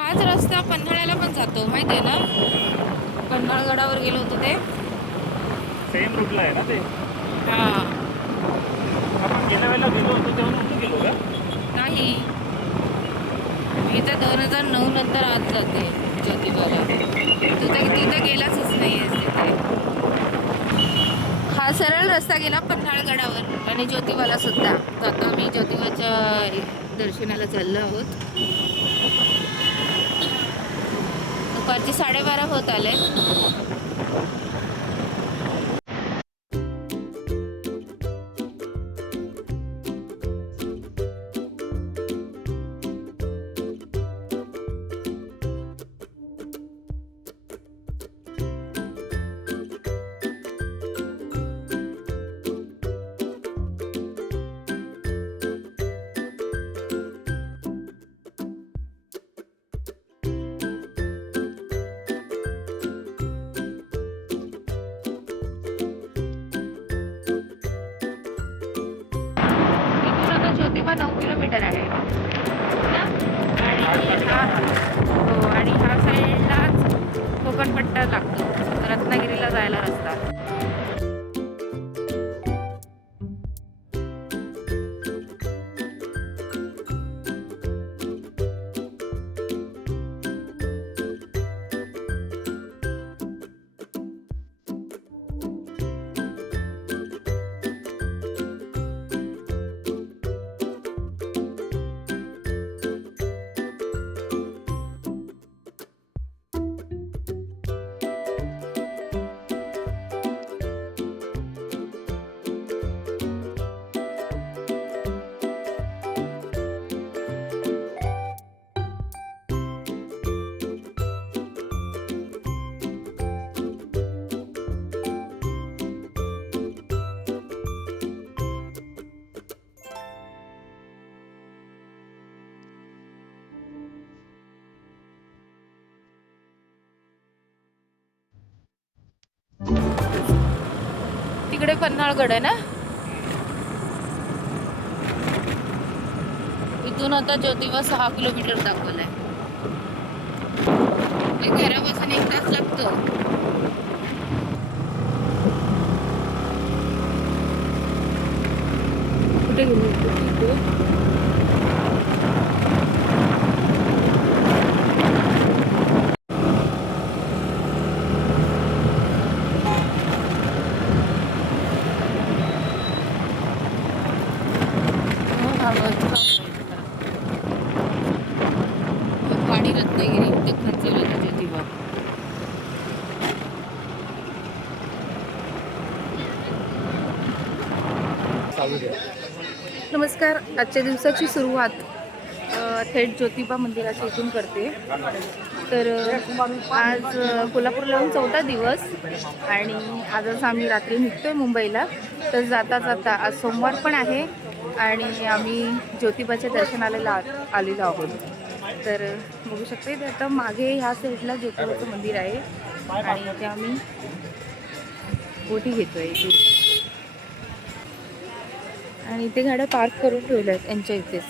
हाच रस्ता पन्हाळ्याला पण जातो माहिती आहे ना, पन्हाळगडावर गेलो होतो ते सेम रूटला आहे ना ते. हां. आपण गेल्या वेळेला गेलो होतो तेव्हा नव्हतं गेलो का? नाही, मी तर 2009 नंतर आज जाते ज्योतिबाला. तू तर गेलाच नाही आहेस तिथे. हा सरळ रस्ता गेला पन्हाळगडावर आणि ज्योतिबाला सुद्धा. तर आता आम्ही ज्योतिबाच्या दर्शनाला चाललो आहोत. दुपारची 12:30 होत आले. ज्योतिबा 9 किलोमीटर आहे आणि हा साईडलाच कोकणपट्टा लागतो, रत्नागिरीला जायला रस्ता. तिकडे पन्हाळगड आहे ना. इथून आता ज्योतिबा 6 किलोमीटर दाखवलाय. घरापासून 1 तास लागतो. कुठे गेलो? वाडी रत्नागिरी दख्खनचा ज्योतिबा. नमस्कार. आजच्या दिवसाची सुरुवात थेट ज्योतिबा मंदिराच्या इथून करते. तर आज कोल्हापूरला येऊन 4था दिवस आणि आजच आम्ही रात्री निघतोय मुंबईला. तर जाता जाता आज सोमवार पण आहे आणि आम्ही ज्योतिबाच्या दर्शनाला आलेलो आहोत. तर बघू शकता इथे आता मागे ह्या साईडला ज्योतिबाचं मंदिर आहे आणि इथे आम्ही ओटी घेतोय इथे. आणि इथे गाड्या पार्क करून ठेवल्या आहेत यांच्या इथेच.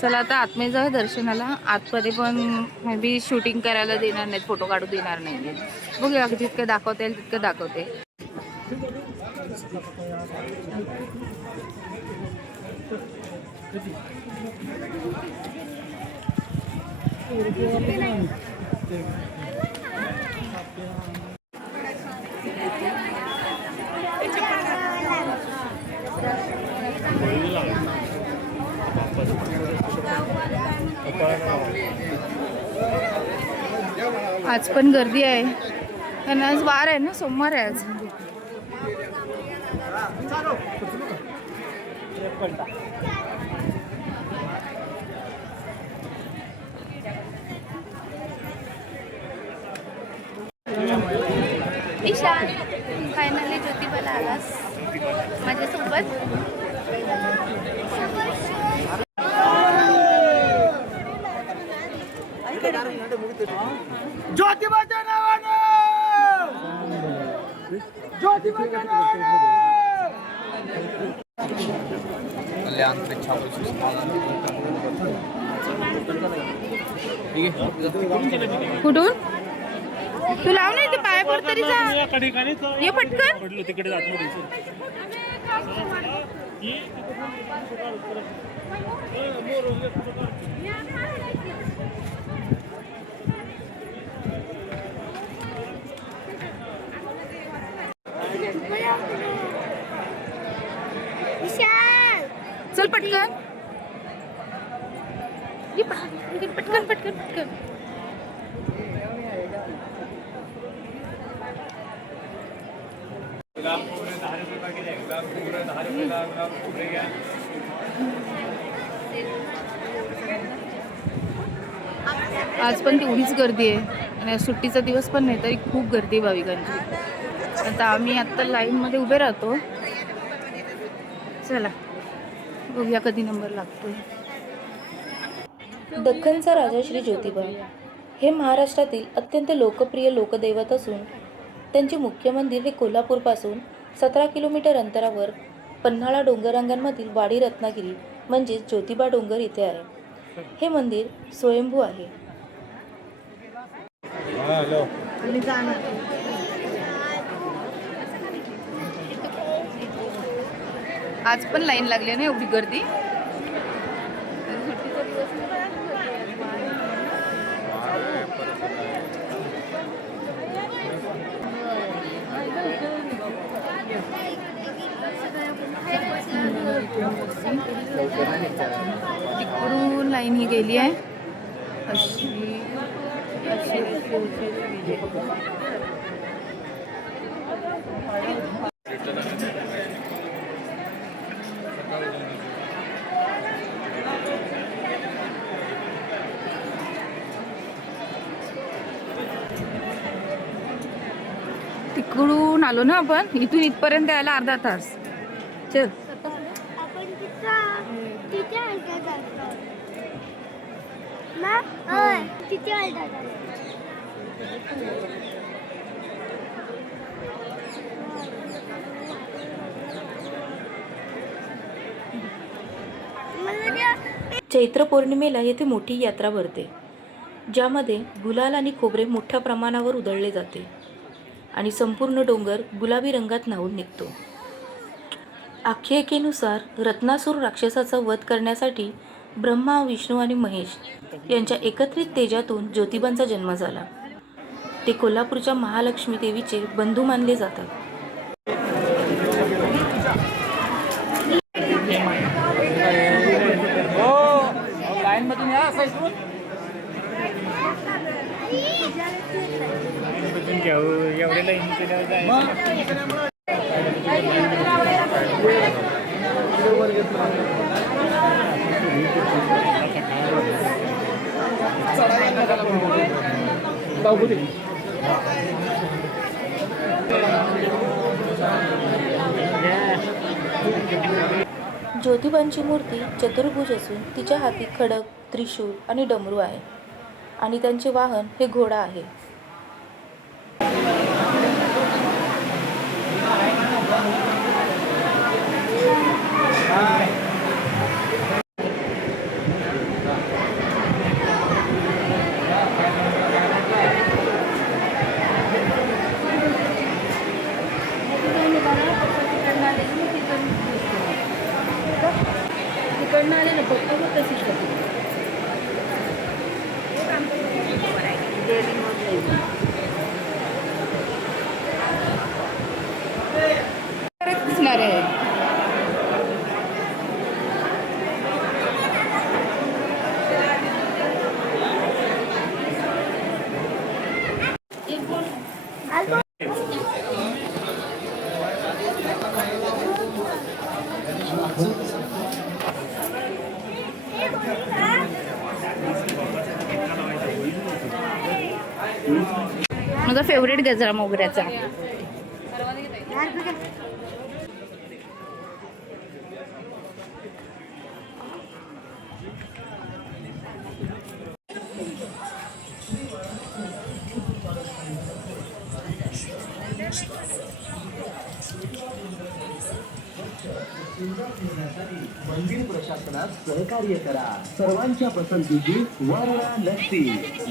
चला आता आतमध्ये जाऊ दर्शनाला. आतमध्ये पण मे बी शूटिंग करायला देणार नाहीत, फोटो काढू देणार नाही. बघूया जितकं दाखवता येईल तितकं दाखवते. आज पण गर्दी आहे कारण आज वार आहे ना, सोमवार आहे आज. ईशान फायनली ज्योतिबाला आलास माझ्यासोबत. ज्योतिबाच्या नावानं, ज्योतिबाच्या नावानं. कल्याण प्रेक्षापरिषद ठीक आहे. कुठून तू लाव नाही ते पायावर तरी जा. ये पटकन. पडलो तिकडे जात चल पटकन. ये पटकन पटकन पटकन पटकन. आज पण तेवढीच गर्दी आहे आणि सुट्टीचा दिवस पण नाही तरी खूप गर्दी आहे भाविकांची. आता आम्ही आत्ता लाईनमध्ये उभे राहतो. चला बघूया कधी नंबर लागतोय. दख्खनचा राजा श्री ज्योतिबा हे महाराष्ट्रातील अत्यंत लोकप्रिय लोकदैवत असून त्यांचे मुख्य मंदिर हे कोल्हापूरपासून 17 किलोमीटर अंतरावर पन्हाळा डोंगररांगांमधील वाडी रत्नागिरी म्हणजेच ज्योतिबा डोंगर इथे आहे. हे मंदिर स्वयंभू आहे. आज पण लाईन लागली आहे ना एवढी गर्दी. तिकडून लाईन ही गेली आहे अशी अशी तिकडून आलो ना आपण. इथून इथपर्यंत यायला अर्धा तास. चल आपण तिथे अलटा जातो ना. होय तिथे अलटा जातो. चैत्र पौर्णिमेला येथे मोठी यात्रा भरते ज्यामध्ये गुलाल आणि खोबरे मोठ्या प्रमाणावर उधळले जाते आणि संपूर्ण डोंगर गुलाबी रंगात न्हाऊन निघतो. आख्यायिकेनुसार रत्नासूर राक्षसाचा वध करण्यासाठी ब्रह्मा, विष्णू आणि महेश यांच्या एकत्रित तेजातून ज्योतिबांचा जन्म झाला. ते कोल्हापूरच्या महालक्ष्मी देवीचे बंधू मानले जातात. लाईन मधून या एवढे लाईन केल्यावर ज्योतिबांची मूर्ती चतुर्भुज असून तिच्या हाती खडक, त्रिशूळ आणि डमरू आहे आणि त्यांचे वाहन हे घोडा आहे. तिकडनं आले ना फक्त तशीच दिसणार आहे. माझा फेवरेट गजरा मोगऱ्याचा. मंदिर प्रशासनास सहकार्य करा. सर्वांच्या पसंतीची वारणा लस्सी.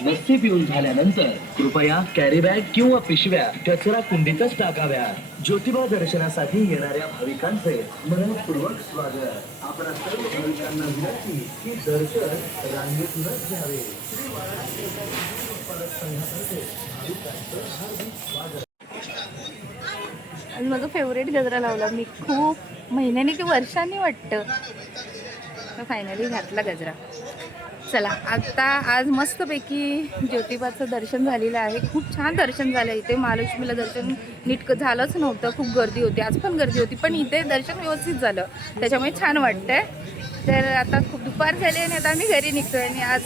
लस्सी पिऊन झाल्यानंतर कृपया कॅरी बॅग किंवा पिशव्या कचरा कुंडीतच टाकाव्या. ज्योतिबा दर्शनासाठी येणाऱ्या भाविकांचे मनपूर्वक स्वागत. आपण सर्व भाविकांना विनंती की दर्शन रांगेतूनच घ्यावे. श्री वाराणसी उत्पादक संघातर्फे भाविकांचं हार्दिक स्वागत. आणि माझा फेवरेट गजरा लावला मी खूप महिन्यानी की वर्षांनी वाटतं. फायनली घातला गजरा. चला आता आज मस्तपैकी ज्योतिबाचं दर्शन झालेलं आहे. खूप छान दर्शन झालं. इथे महालक्ष्मीला दर्शन नीट झालंच नव्हतं. खूप गर्दी होती. आज पण गर्दी होती पण इथे दर्शन व्यवस्थित झालं त्याच्यामुळे छान वाटतंय. तर आता खूप दुपार झाली आणि आता आम्ही घरी निघतोय आणि आज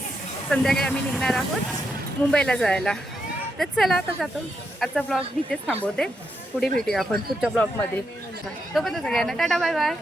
संध्याकाळी आम्ही निघणार आहोत मुंबईला जायला. तर चला आता जातो. आजचा ब्लॉग इथेच थांबवते. पुढे भेटूया आपण पुढच्या ब्लॉगमध्ये. तोपर्यंत सगळ्यांना टाटा बाय बाय.